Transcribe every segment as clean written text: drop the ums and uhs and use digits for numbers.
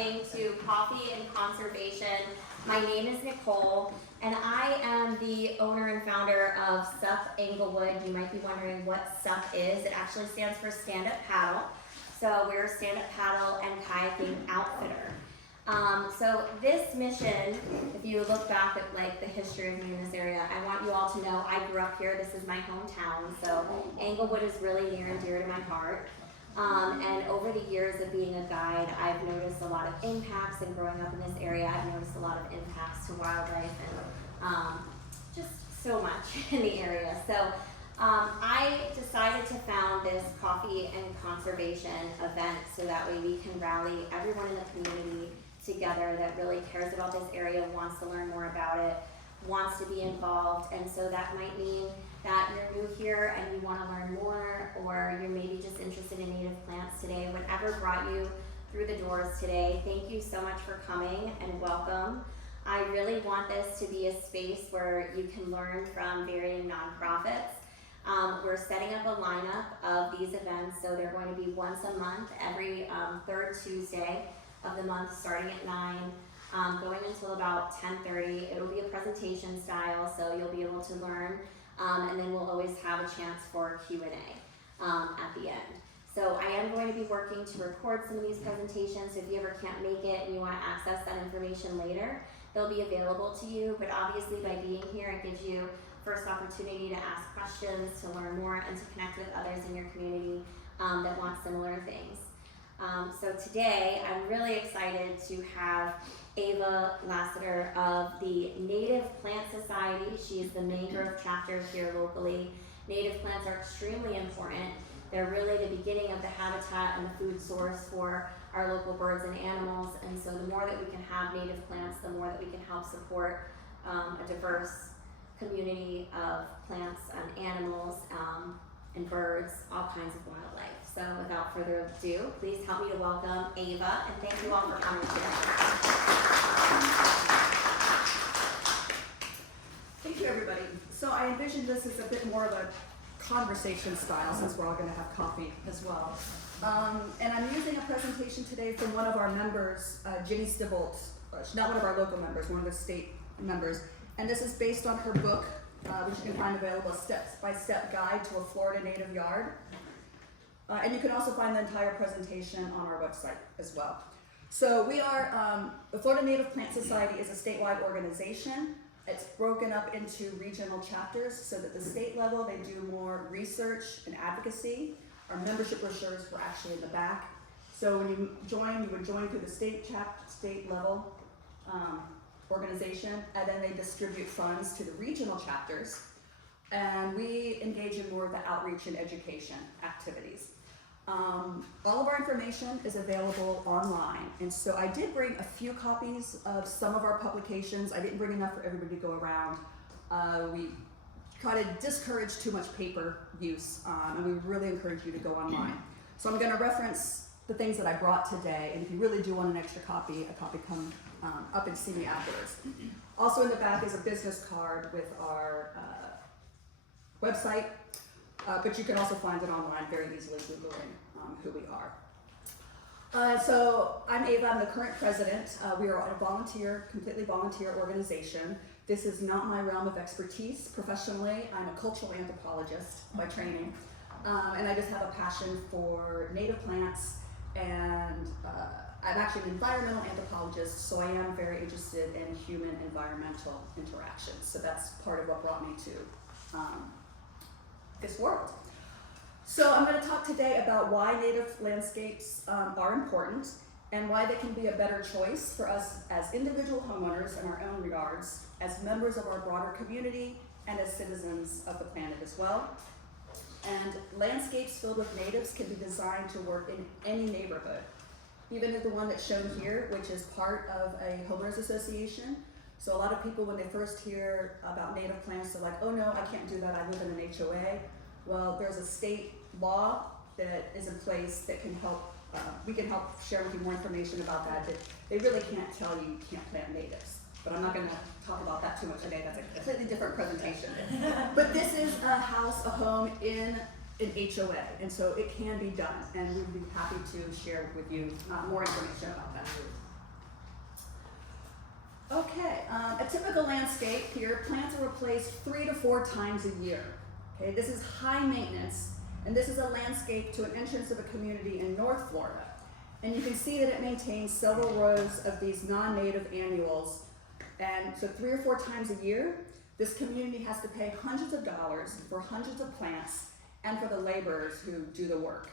coming to Coffee and Conservation. My name is Nicole, and I am the owner and founder of SUP Englewood. You might be wondering what SUP is. It actually stands for Stand Up Paddle. So we're a stand-up paddle and kayaking outfitter. So this mission, if you look back at like the history of me in this area, I want you all to know I grew up here. This is my hometown. So Englewood is really near and dear to my heart. And over the years of being a guide, I've noticed a lot of impacts, and growing up in this area, I've noticed a lot of impacts to wildlife and just so much in the area. So I decided to found this coffee and conservation event so that way we can rally everyone in the community together that really cares about this area, wants to learn more about it, wants to be involved. And so that might mean that you're new here and you want to learn more, or you're maybe just interested in native plants today. Whatever brought you through the doors today, thank you so much for coming and welcome. I really want this to be a space where you can learn from varying nonprofits. We're setting up a lineup of these events, so they're going to be once a month, every third Tuesday of the month, starting at 9, going until about 10:30. It'll be a presentation style, so you'll be able to learn, and then we'll always have a chance for Q&A at the end. So I am going to be working to record some of these presentations, so if you ever can't make it and you want to access that information later, they'll be available to you. But obviously by being here, it gives you first opportunity to ask questions, to learn more, and to connect with others in your community that want similar things. So today, I'm really excited to have Ava Lasseter of the Native Plant Society. She is the Mangrove Chapter here locally. Native plants are extremely important. They're really the beginning of the habitat and the food source for our local birds and animals. And so the more that we can have native plants, the more that we can help support a diverse community of plants and animals and birds, all kinds of wildlife. So without further ado, please help me to welcome Ava, and thank you all for coming today. Thank you, everybody. So I envisioned this as a bit more of a conversation style, since we're all going to have coffee as well. And I'm using a presentation today from one of our members, Ginny Stibolt, not one of our local members, one of the state members. And this is based on her book, which you can find available, Step-by-Step Guide to a Florida Native Yard. And you can also find the entire presentation on our website as well. So we are, the Florida Native Plant Society is a statewide organization. It's broken up into regional chapters so that the state level, they do more research and advocacy. Our membership brochures were actually in the back. So when you join, you would join through the state level organization, and then they distribute funds to the regional chapters, and we engage in more of the outreach and education activities. All of our information is available online, and so I did bring a few copies of some of our publications. I didn't bring enough for everybody to go around. We try to discourage too much paper use, and we really encourage you to go online. So I'm going to reference the things that I brought today, and if you really do want an extra copy, come up and see me afterwards. Also in the back is a business card with our website, but you can also find it online very easily Googling who we are. So I'm Ava, I'm the current president. We are a completely volunteer organization. This is not my realm of expertise professionally. I'm a cultural anthropologist by training, and I just have a passion for native plants, and I'm actually an environmental anthropologist, so I am very interested in human-environmental interactions. So that's part of what brought me to this world. So I'm going to talk today about why native landscapes are important, and why they can be a better choice for us as individual homeowners in our own yards, as members of our broader community, and as citizens of the planet as well. And landscapes filled with natives can be designed to work in any neighborhood, even the one that's shown here, which is part of a homeowners association. So a lot of people, when they first hear about native plants, they're like, oh no, I can't do that, I live in an HOA. Well, there's a state law that is in place that can help, we can help share with you more information about that. They really can't tell you can't plant natives. But I'm not going to talk about that too much today. That's a completely different presentation. But this is a house, a home in an HOA, and so it can be done, and we'd be happy to share with you more information about that. Okay, a typical landscape here, plants are replaced 3 to 4 times a year. Okay, this is high maintenance, and this is a landscape to an entrance of a community in North Florida. And you can see that it maintains several rows of these non-native annuals. And so 3 or 4 times a year, this community has to pay hundreds of dollars for hundreds of plants and for the laborers who do the work.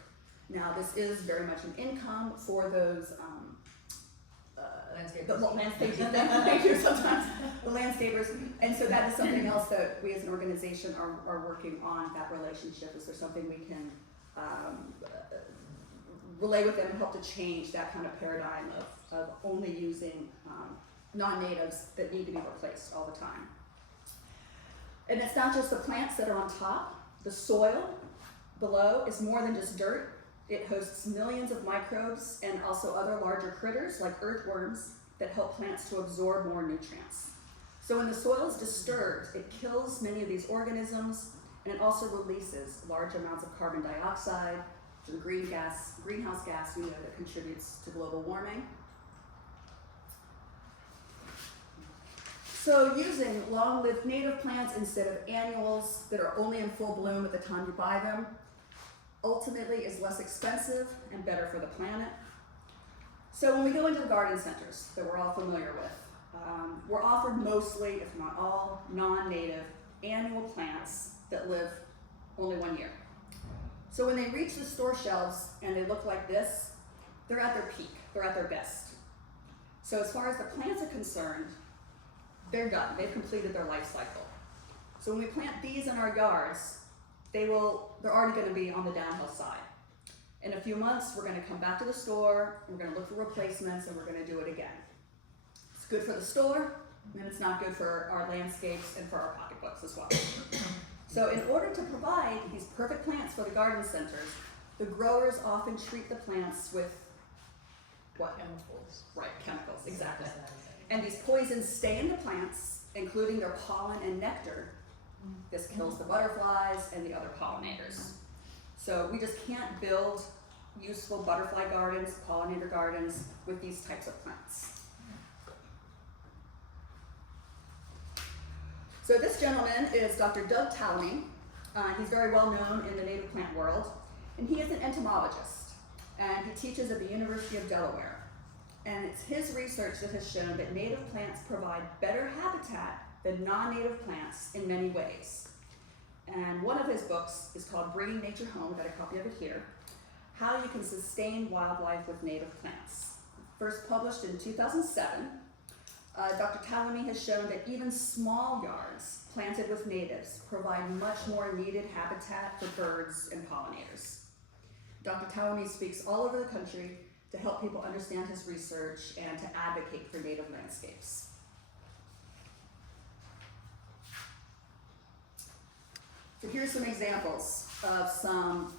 Now, this is very much an income for those landscapers. Thank you sometimes, the landscapers. And so that is something else that we as an organization are working on, that relationship. Is there something we can relay with them and help to change that kind of paradigm of only using non-natives that need to be replaced all the time. And it's not just the plants that are on top. The soil below is more than just dirt. It hosts millions of microbes and also other larger critters like earthworms that help plants to absorb more nutrients. So when the soil is disturbed, it kills many of these organisms, and it also releases large amounts of carbon dioxide, the greenhouse gas that contributes to global warming. So using long-lived native plants instead of annuals that are only in full bloom at the time you buy them ultimately is less expensive and better for the planet. So when we go into the garden centers that we're all familiar with, we're offered mostly, if not all, non-native annual plants that live only 1 year. So when they reach the store shelves and they look like this, they're at their peak, they're at their best. So as far as the plants are concerned, they're done, they've completed their life cycle. So when we plant these in our yards, they're already going to be on the downhill side. In a few months, we're going to come back to the store, we're going to look for replacements, and we're going to do it again. It's good for the store, and it's not good for our landscapes and for our pocketbooks as well. So in order to provide these perfect plants for the garden centers, the growers often treat the plants with what? Chemicals. Right, chemicals, exactly. And these poisons stay in the plants, including their pollen and nectar. This kills the butterflies and the other pollinators. So we just can't build useful butterfly gardens, pollinator gardens with these types of plants. So this gentleman is Dr. Doug Tallamy. He's very well known in the native plant world, and he is an entomologist, and he teaches at the University of Delaware. And it's his research that has shown that native plants provide better habitat than non-native plants in many ways. And one of his books is called Bringing Nature Home, I've got a copy of it here, How You Can Sustain Wildlife with Native Plants. First published in 2007, Dr. Tallamy has shown that even small yards planted with natives provide much more needed habitat for birds and pollinators. Dr. Tallamy speaks all over the country to help people understand his research and to advocate for native landscapes. So here's some examples of some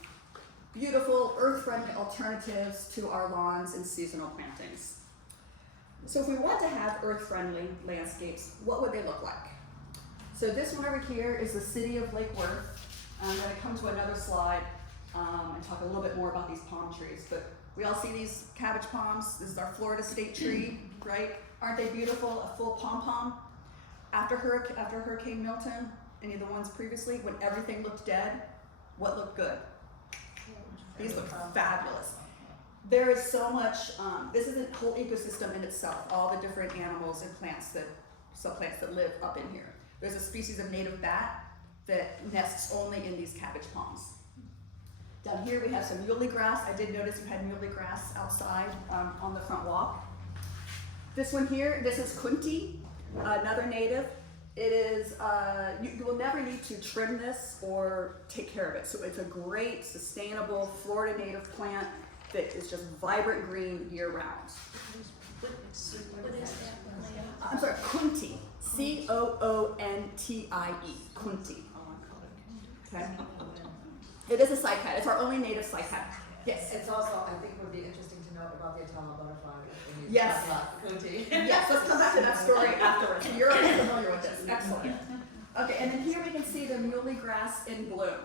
beautiful earth-friendly alternatives to our lawns and seasonal plantings. So if we want to have earth-friendly landscapes, what would they look like? So this one over here is the city of Lake Worth. I'm going to come to another slide and talk a little bit more about these palm trees. But we all see these cabbage palms. This is our Florida state tree, right? Aren't they beautiful? A full pom-pom. After Hurricane Milton, any of the ones previously, when everything looked dead, what looked good? These look fabulous. There is so much, this is a whole ecosystem in itself, all the different animals and plants subplants that live up in here. There's a species of native bat that nests only in these cabbage palms. Down here we have some muley grass. I did notice you had muley grass outside on the front walk. This one here, this is kunti, another native. It is, you will never need to trim this or take care of it. So it's a great, sustainable Florida native plant that is just vibrant green year round. I'm sorry, kunti. C-O-O-N-T-I-E. Kunti. Okay. It is a cycad. It's our only native cycad. Yes. It's also, I think, would be interesting to know about the Atama butterfly. Yes. Yes, let's come back to that story afterwards. You're already familiar with this. Excellent. Okay, and then here we can see the muley grass in bloom.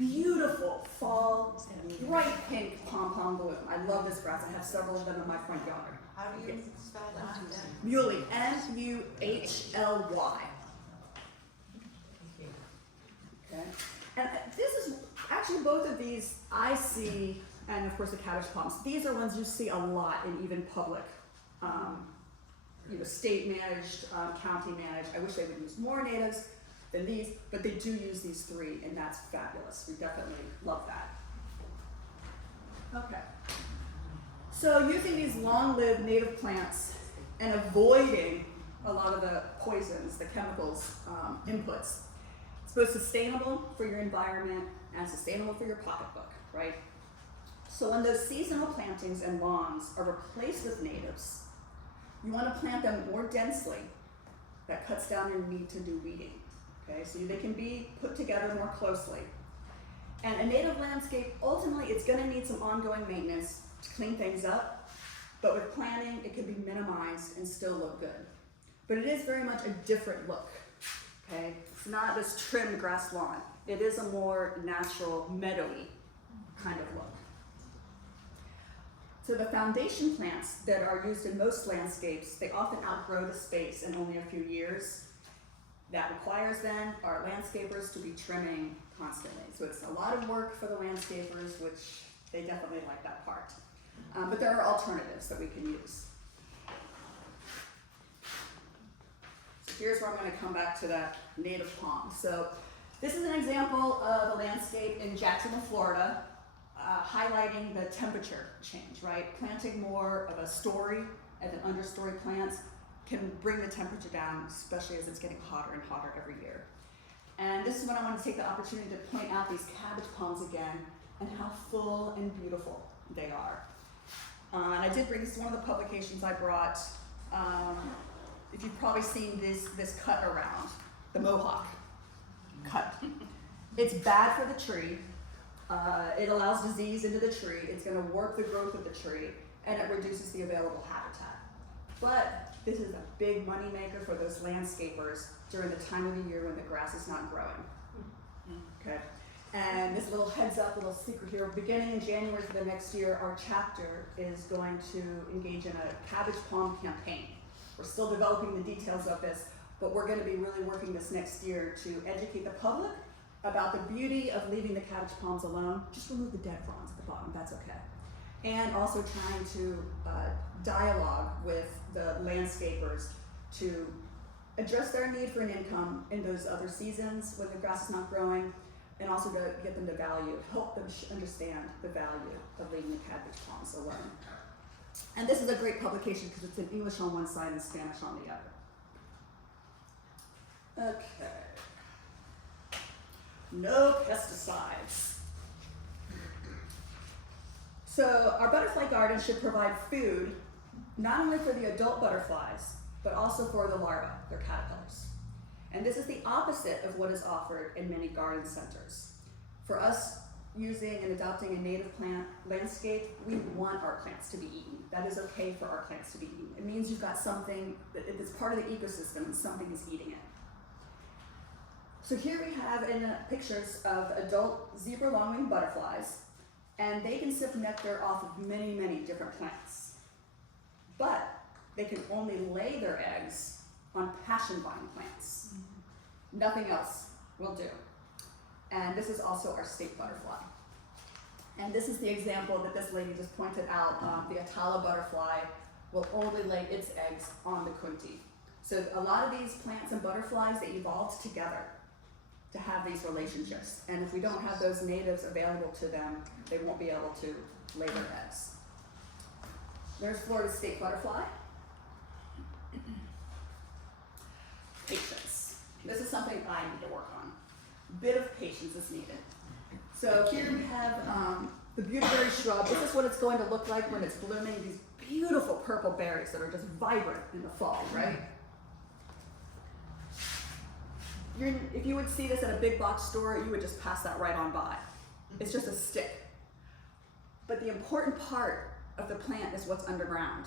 beautiful fall, bright pink pom-pom bloom. I love this grass. I have several of them in my front yard. How do you spell that? Muhly, M-U-H-L-Y. Okay. And this is actually both of these I see, and of course the cabbage palms. These are ones you see a lot in even public, state managed, county managed. I wish they would use more natives than these, but they do use these three, and that's fabulous. We definitely love that. Okay. So using these long-lived native plants and avoiding a lot of the poisons, the chemicals, inputs, it's both sustainable for your environment and sustainable for your pocketbook, right? So when those seasonal plantings and lawns are replaced with natives, you want to plant them more densely. That cuts down your need to do weeding, okay? So they can be put together more closely. And a native landscape, ultimately, it's going to need some ongoing maintenance to clean things up, but with planting, it can be minimized and still look good. But it is very much a different look, okay? It's not this trimmed grass lawn. It is a more natural, meadowy kind of look. So the foundation plants that are used in most landscapes, they often outgrow the space in only a few years. That requires then our landscapers to be trimming constantly. So it's a lot of work for the landscapers, which they definitely like that part. But there are alternatives that we can use. So here's where I'm going to come back to that native palm. So this is an example of a landscape in Jacksonville, Florida, highlighting the temperature change, right? Planting more of a story and an understory plants can bring the temperature down, especially as it's getting hotter and hotter every year. And this is when I want to take the opportunity to point out these cabbage palms again and how full and beautiful they are. And I did bring this to one of the publications I brought. If you've probably seen this cut around, the mohawk cut. It's bad for the tree. It allows disease into the tree. It's going to warp the growth of the tree, and it reduces the available habitat. But this is a big money maker for those landscapers during the time of the year when the grass is not growing. Okay. And this little heads up, little secret here, beginning in January for the next year, our chapter is going to engage in a cabbage palm campaign. We're still developing the details of this, but we're going to be really working this next year to educate the public about the beauty of leaving the cabbage palms alone. Just remove the dead fronds at the bottom, that's okay. And also trying to dialogue with the landscapers to address their need for an income in those other seasons when the grass is not growing, and also to get them to help them understand the value of leaving the cabbage palms alone. And this is a great publication because it's in English on one side and Spanish on the other. Okay. No pesticides. So our butterfly garden should provide food not only for the adult butterflies, but also for the larvae, their caterpillars. And this is the opposite of what is offered in many garden centers. For us, using and adopting a native plant landscape, we want our plants to be eaten. That is okay for our plants to be eaten. It means you've got something that's part of the ecosystem and something is eating it. So here we have pictures of adult zebra longwing butterflies, and they can sip nectar off of many, many different plants. But they can only lay their eggs on passion vine plants. Nothing else will do. And this is also our state butterfly. And this is the example that this lady just pointed out. The Atala butterfly will only lay its eggs on the kunti. So a lot of these plants and butterflies, they evolved together to have these relationships. And if we don't have those natives available to them, they won't be able to lay their eggs. There's Florida's state butterfly. Patience. This is something I need to work on. A bit of patience is needed. So here we have the beautyberry shrub. This is what it's going to look like when it's blooming. These beautiful purple berries that are just vibrant in the fall, right? If you would see this at a big box store, you would just pass that right on by. It's just a stick. But the important part of the plant is what's underground.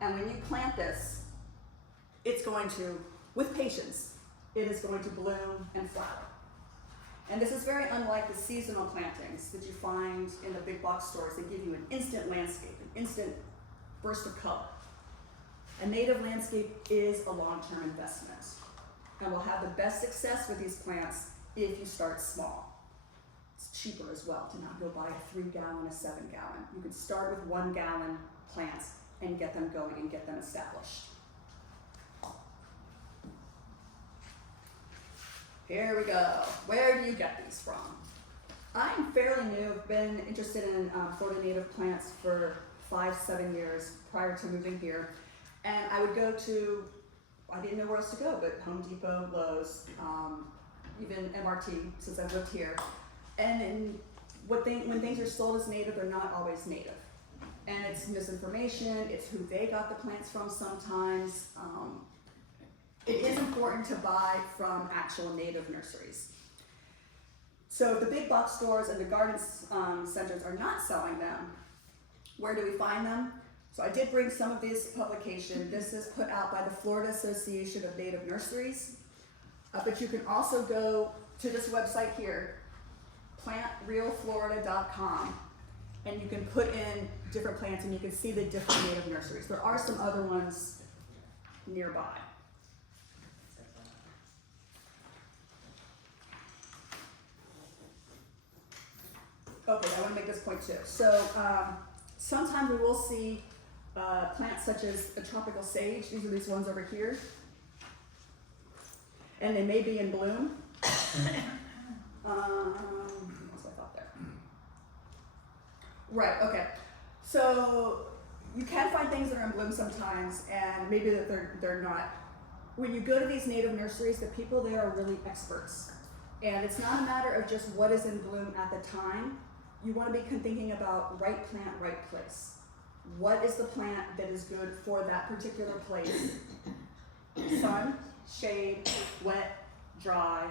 And when you plant this, it's going to, with patience, it is going to bloom and flower. And this is very unlike the seasonal plantings that you find in the big box stores. They give you an instant landscape, an instant burst of color. A native landscape is a long-term investment and will have the best success with these plants if you start small. It's cheaper as well to not go buy a 3-gallon, a 7-gallon. You can start with 1-gallon plants and get them going and get them established. Here we go. Where do you get these from? I'm fairly new. I've been interested in Florida native plants for 5-7 years prior to moving here. And I would go to, I didn't know where else to go, but Home Depot, Lowe's, even MRT since I've lived here. And when things are sold as native, they're not always native. And it's misinformation, it's who they got the plants from sometimes. It is important to buy from actual native nurseries. So if the big box stores and the garden centers are not selling them, where do we find them? So I did bring some of this publication. This is put out by the Florida Association of Native Nurseries. But you can also go to this website here, plantrealflorida.com, and you can put in different plants and you can see the different native nurseries. There are some other ones nearby. Okay, I want to make this point too. So sometimes we will see plants such as a tropical sage. These are these ones over here. And they may be in bloom. What's my thought there? Right, okay. So you can find things that are in bloom sometimes, and maybe that they're not. When you go to these native nurseries, the people there are really experts. And it's not a matter of just what is in bloom at the time. You want to be thinking about right plant, right place. What is the plant that is good for that particular place? Sun, shade, wet, dry.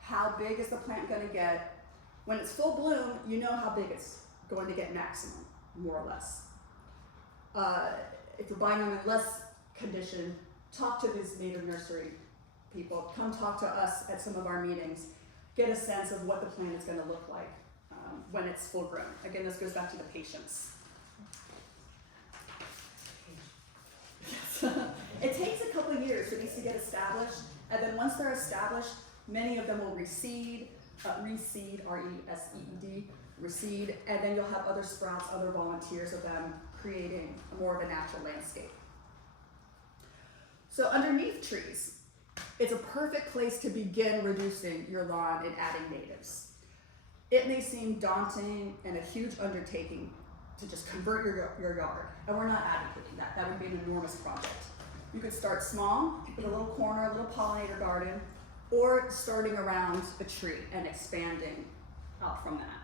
How big is the plant going to get? When it's full bloom, you know how big it's going to get maximum, more or less. If you're buying them in less condition, talk to these native nursery people. Come talk to us at some of our meetings. Get a sense of what the plant is going to look like when it's full grown. Again, this goes back to the patience. It takes a couple of years for these to get established, and then once they're established, many of them will reseed, reseed, R-E-S-E-E-D, reseed, and then you'll have other sprouts, other volunteers of them creating more of a natural landscape. So underneath trees, it's a perfect place to begin reducing your lawn and adding natives. It may seem daunting and a huge undertaking to just convert your yard, and we're not advocating that. That would be an enormous project. You could start small with a little corner, a little pollinator garden, or starting around a tree and expanding out from that.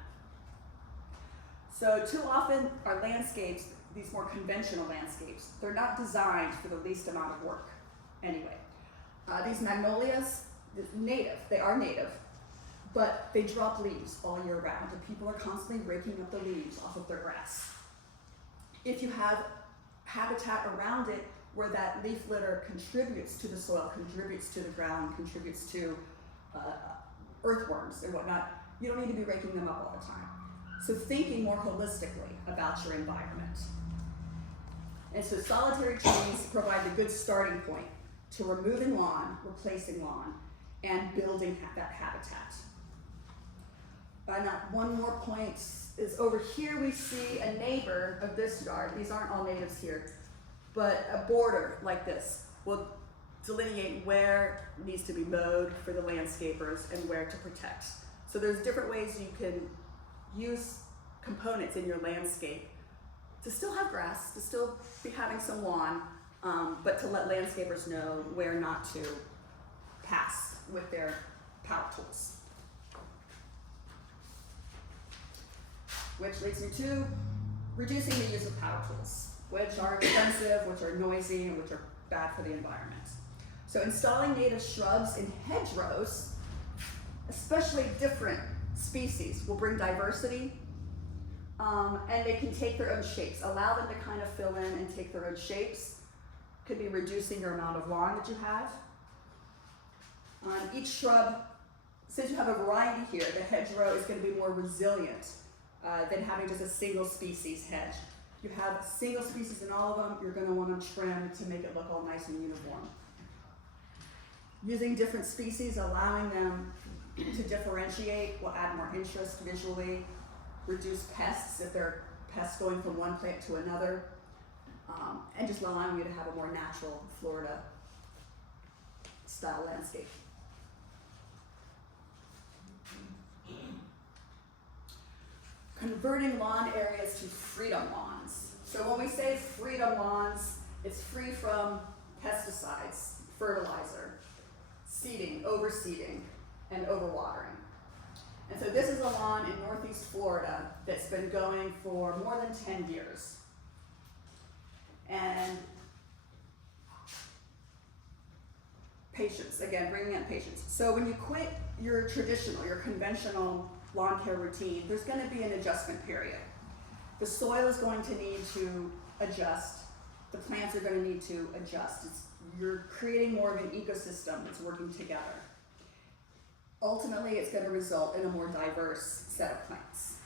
So too often our landscapes, these more conventional landscapes, they're not designed for the least amount of work anyway. These magnolias, native, they are native, but they drop leaves all year round, and people are constantly raking up the leaves off of their grass. If you have habitat around it where that leaf litter contributes to the soil, contributes to the ground, contributes to earthworms and whatnot, you don't need to be raking them up all the time. So thinking more holistically about your environment. And so solitary trees provide the good starting point to removing lawn, replacing lawn, and building that habitat. Now, one more point is over here we see a neighbor of this yard. These aren't all natives here, but a border like this will delineate where needs to be mowed for the landscapers and where to protect. So there's different ways you can use components in your landscape to still have grass, to still be having some lawn, but to let landscapers know where not to pass with their power tools. Which leads me to reducing the use of power tools, which are expensive, which are noisy, and which are bad for the environment. So installing native shrubs in hedgerows, especially different species, will bring diversity, and they can take their own shapes. Allow them to kind of fill in and take their own shapes. Could be reducing your amount of lawn that you have. Each shrub since you have a variety here, the hedgerow is going to be more resilient than having just a single species hedge. You have a single species in all of them, you're going to want to trim to make it look all nice and uniform. Using different species, allowing them to differentiate will add more interest visually, reduce pests if there are pests going from one plant to another, and just allowing you to have a more natural Florida style landscape. Converting lawn areas to freedom lawns. So when we say freedom lawns, it's free from pesticides, fertilizer, seeding, overseeding, and overwatering. And so this is a lawn in Northeast Florida that's been going for more than 10 years. And patience, again, bringing in patience. So when you quit your traditional, your conventional lawn care routine, there's going to be an adjustment period. The soil is going to need to adjust. The plants are going to need to adjust. You're creating more of an ecosystem that's working together. Ultimately, it's going to result in a more diverse set of plants.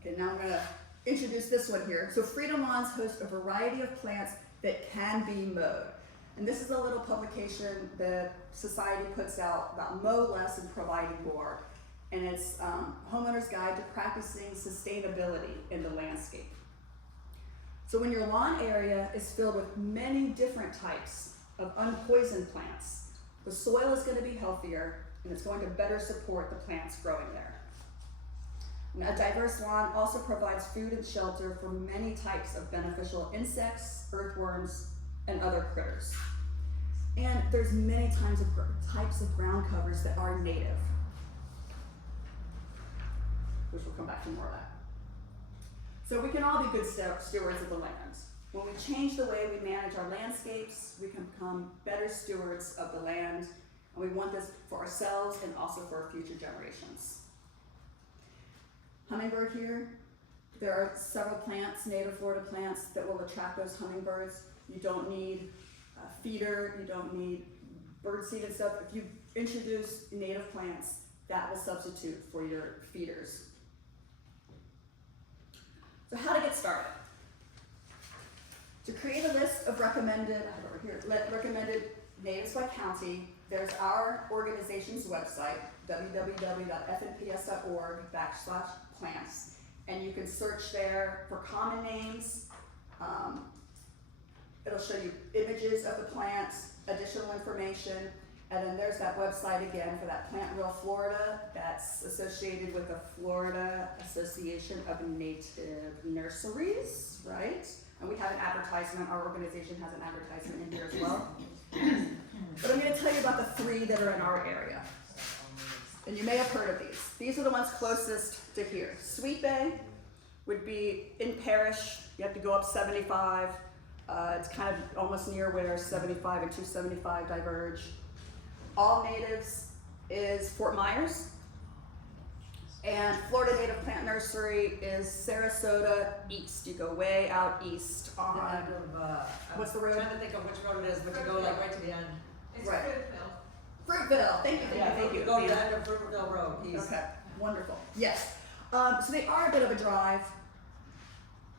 Okay, now I'm going to introduce this one here. So Freedom Lawns host a variety of plants that can be mowed. And this is a little publication the Society puts out about mow less and providing more. And it's Homeowner's Guide to Practicing Sustainability in the Landscape. So when your lawn area is filled with many different types of unpoisoned plants, the soil is going to be healthier and it's going to better support the plants growing there. And a diverse lawn also provides food and shelter for many types of beneficial insects, earthworms, and other critters. And there's many types of ground covers that are native, which we'll come back to more of that. So we can all be good stewards of the land. When we change the way we manage our landscapes, we can become better stewards of the land, and we want this for ourselves and also for our future generations. Hummingbird here. There are several plants, native Florida plants, that will attract those hummingbirds. You don't need a feeder, you don't need birdseed and stuff. If you introduce native plants, that will substitute for your feeders. So how to get started? To create a list of recommended natives by county, there's our organization's website, www.fnps.org/plants, and you can search there for common names. It'll show you images of the plants, additional information, and then there's that website again for that Plant Real Florida that's associated with the Florida Association of Native Nurseries, right? And we have an advertisement, our organization has an advertisement in here as well. But I'm going to tell you about the 3 that are in our area. And you may have heard of these. These are the ones closest to here. Sweet Bay would be in Parish. You have to go up 75. It's kind of almost near where 75 and 275 diverge. All Natives is Fort Myers. And Florida Native Plant Nursery is Sarasota East. You go way out east on, what's the road? I'm trying to think of which road it is, but you go like right to the end. It's Right. Fruitville. Fruitville, thank you. You go to the end of Fruitville Road, east. Okay, wonderful. Yes. So they are a bit of a drive,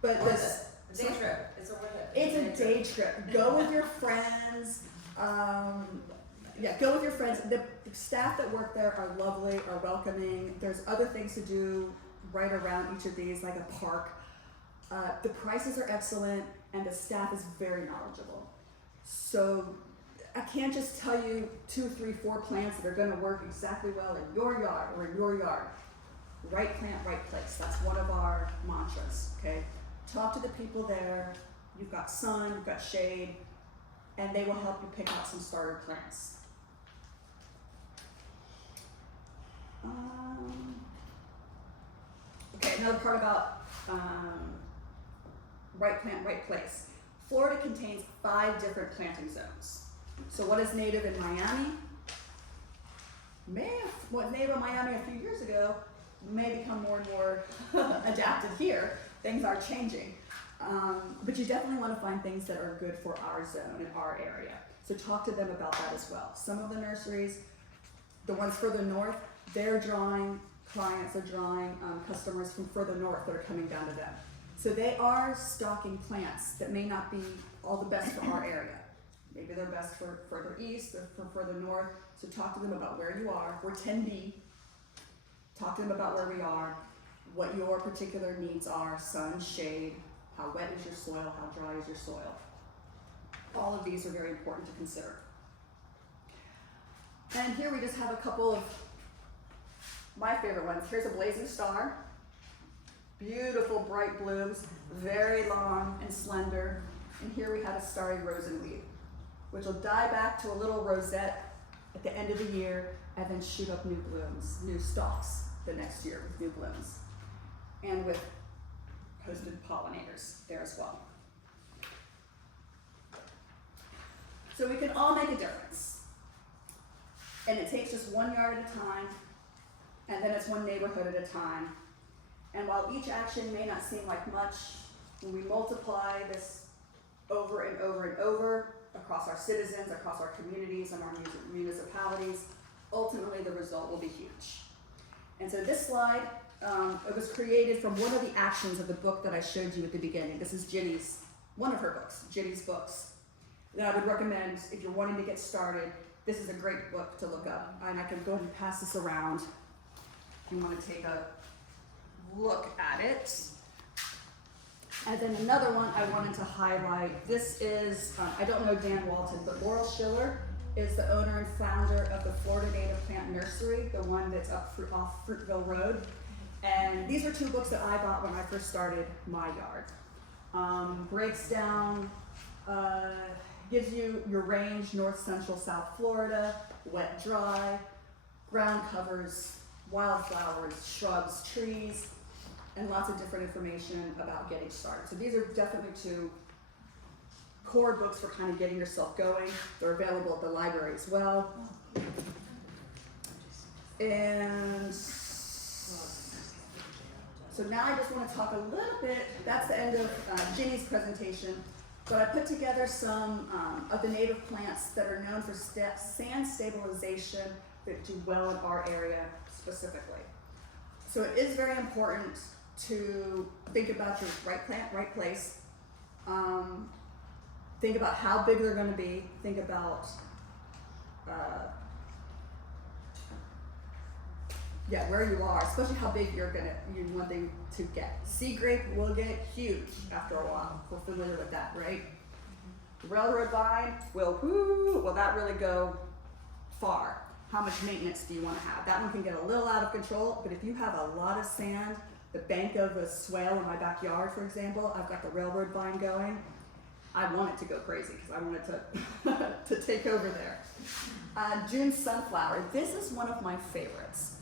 but Worth this it. Day trip, it's a worth it. it's a day trip. Go with your friends. Go with your friends. The staff that work there are lovely, are welcoming. There's other things to do right around each of these, like a park. The prices are excellent, and the staff is very knowledgeable. So I can't just tell you 2, 3, 4 plants that are going to work exactly well in your yard or in your yard. Right plant, right place. That's one of our mantras, okay? Talk to the people there. You've got sun, you've got shade, and they will help you pick out some starter plants. Okay, another part about right plant, right place. Florida contains 5 different planting zones. So what is native in Miami? What native in Miami a few years ago may become more and more adapted here. Things are changing. But you definitely want to find things that are good for our zone and our area. So talk to them about that as well. Some of the nurseries, the ones further north, they're drawing clients, are drawing customers from further north that are coming down to them. So they are stocking plants that may not be all the best for our area. Maybe they're best for further east or for further north. So talk to them about where you are. We're 10B. Talk to them about where we are, what your particular needs are, sun, shade, how wet is your soil, how dry is your soil. All of these are very important to consider. And here we just have a couple of my favorite ones. Here's a blazing star. Beautiful bright blooms, very long and slender. And here we have a starry rosenweed, which will die back to a little rosette at the end of the year and then shoot up new blooms, new stalks the next year with new blooms. And with hosted pollinators there as well. So we can all make a difference. And it takes just one yard at a time, and then it's one neighborhood at a time. And while each action may not seem like much, when we multiply this over and over and over across our citizens, across our communities and our municipalities, ultimately the result will be huge. And so this slide, it was created from one of the actions of the book that I showed you at the beginning. This is Ginny's, one of her books, Ginny's books, that I would recommend if you're wanting to get started. This is a great book to look up. And I can go ahead and pass this around if you want to take a look at it. And then another one I wanted to highlight. This is, I don't know Dan Walton, but Laurel Schiller is the owner and founder of the Florida Native Plant Nursery, the one that's up off Fruitville Road. And these are two books that I bought when I first started my yard. Breaks down, gives you your range, north, central, south Florida, wet, dry, ground covers, wildflowers, shrubs, trees, and lots of different information about getting started. So these are definitely two core books for kind of getting yourself going. They're available at the library as well. And so now I just want to talk a little bit, that's the end of Ginny's presentation, but I put together some of the native plants that are known for sand stabilization that do well in our area specifically. So it is very important to think about your right plant, right place. Think about how big they're going to be. Think about where you are, especially how big you want them to get. Sea grape will get huge after a while. We're familiar with that, right? Railroad vine will that really go far? How much maintenance do you want to have? That one can get a little out of control, but if you have a lot of sand, the bank of a swale in my backyard, for example, I've got the railroad vine going. I want it to go crazy because I want it to take over there. June sunflower. This is one of my favorites.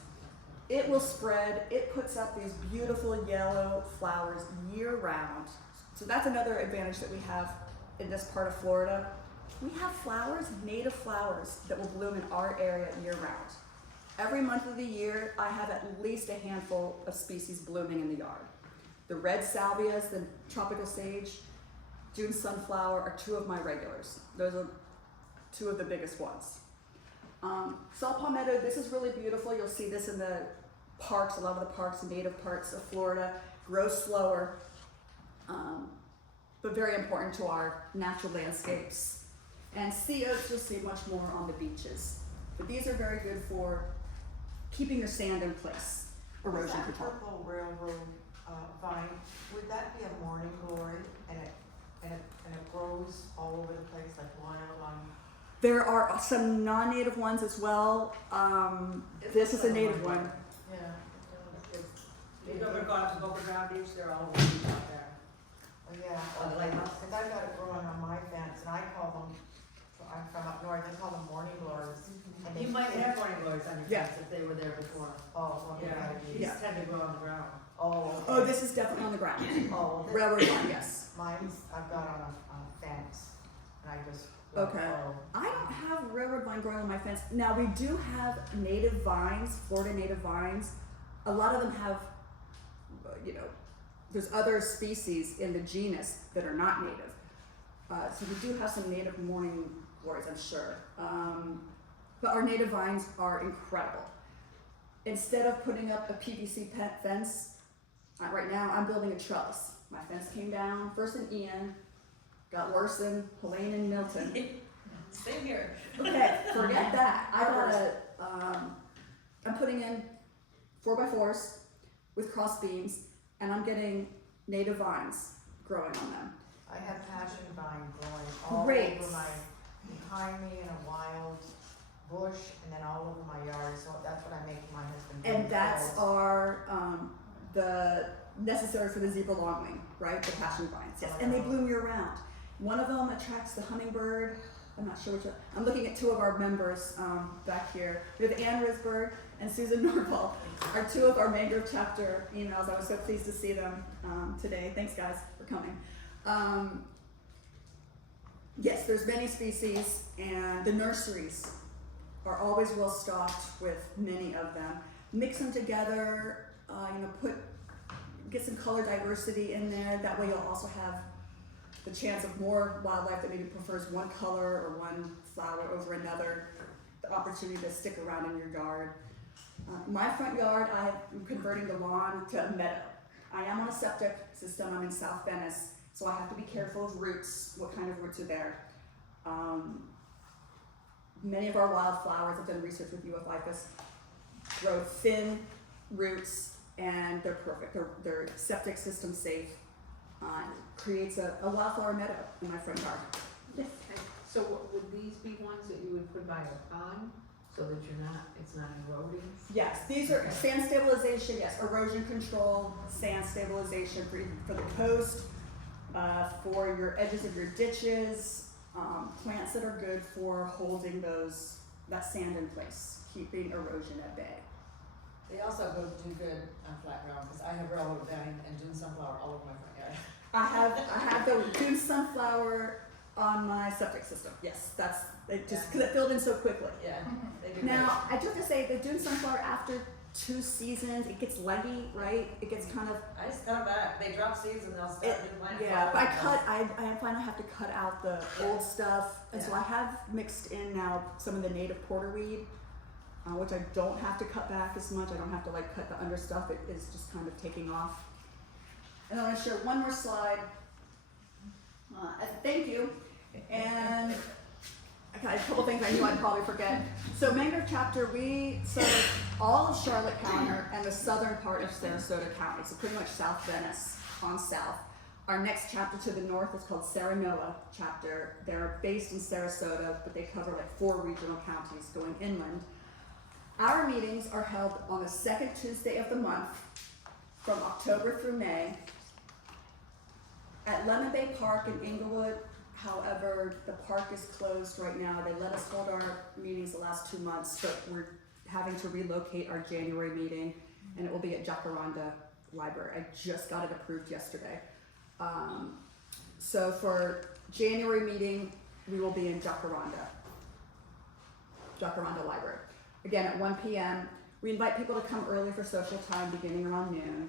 It will spread. It puts up these beautiful yellow flowers year round. So that's another advantage that we have in this part of Florida. We have flowers, native flowers, that will bloom in our area year round. Every month of the year, I have at least a handful of species blooming in the yard. The red salvias, the tropical sage, June sunflower are two of my regulars. Those are two of the biggest ones. Saw palmetto, this is really beautiful. You'll see this in the parks, a lot of the parks, native parts of Florida. Grows slower, but very important to our natural landscapes. And sea oats you'll see much more on the beaches. But these are very good for keeping your sand in place. Erosion That control. purple railroad vine, would that be a morning glory and it grows all over the place like wild on? There are some non-native ones as well. This is a native one. Yeah. You've ever gone to Boca Ground Beach? They're all over the beach out there. Oh, yeah. On the lighthouse? Cause I've got it growing on my fence and I call them, I'm from up north, I call them morning glories. And they You might stay- have morning glories on your Yeah. fence if they were there before. Oh, well, Yeah, yeah. these tend to grow on the ground. Oh, okay. Oh, this is definitely on the ground. Oh, well, Railroad line, yes. mine's, I've got on a fence and I just. Okay. Oh. I don't have railroad vine growing on my fence. Now we do have native vines, Florida native vines. A lot of them have, there's other species in the genus that are not native. So we do have some native morning glories, I'm sure. But our native vines are incredible. Instead of putting up a PVC fence, right now I'm building a trellis. My fence came down, first in Ian, got worse in Helene and Milton. Same here. Okay, forget that. I got I'm putting in 4x4s with cross beams, and I'm getting native vines growing on them. I have passion vine growing all Great. over behind me in a wild bush and then all over my yard, so that's what I'm making my husband do. And that's our, the necessary for the zebra longwing, right? The passion vines, yes. And they bloom year round. One of them attracts the hummingbird. I'm not sure which one. I'm looking at two of our members back here. We have Ann Risberg and Susan Norval are two of our Mangrove Chapter emails. I was so pleased to see them today. Thanks guys for coming. Yes, there's many species, and the nurseries are always well stocked with many of them. Mix them together, get some color diversity in there. That way you'll also have the chance of more wildlife that maybe prefers one color or one flower over another, the opportunity to stick around in your yard. My front yard, I'm converting the lawn to a meadow. I am on a septic system, I'm in South Venice, so I have to be careful of roots, what kind of roots are there. Many of our wildflowers, I've done research with Euophytus, grow thin roots, and they're perfect. They're septic system safe. Creates a wildflower meadow in my front yard. Yes. So would these be ones that you would put by a pond so that it's not eroding? Yes, these are sand stabilization, yes, erosion control, sand stabilization for the coast, for your edges of your ditches, plants that are good for holding that sand in place, keeping erosion at bay. They also do good on flat ground, because I have rhododendron and June sunflower all over my front yard. I have the June sunflower on my septic system. Yes, because it filled in so quickly. Yeah, they do Now, I do have to say, the June sunflower, after 2 seasons, it gets leggy, right? It gets kind of, great. I just cut them back. They drop seeds and they'll start new plants. yeah, but I find I have to cut out the old stuff. And so I have mixed in now some of the native porterweed, which I don't have to cut back as much. I don't have to cut the under stuff. It is just kind of taking off. And I want to share one more slide. Thank you. And I got a couple things I knew I'd probably forget. So Mangrove Chapter, we serve all of Charlotte County and the southern part of Sarasota County, so pretty much South Venice on south. Our next chapter to the north is called Saranola Chapter. They're based in Sarasota, but they cover 4 regional counties going inland. Our meetings are held on the second Tuesday of the month from October through May at Lemon Bay Park in Inglewood. However, the park is closed right now. They let us hold our meetings the last 2 months, but we're having to relocate our January meeting, and it will be at Jacaranda Library. I just got it approved yesterday. So for January meeting, we will be in Jacaranda Library. Again, at 1 p.m. We invite people to come early for social time beginning around noon.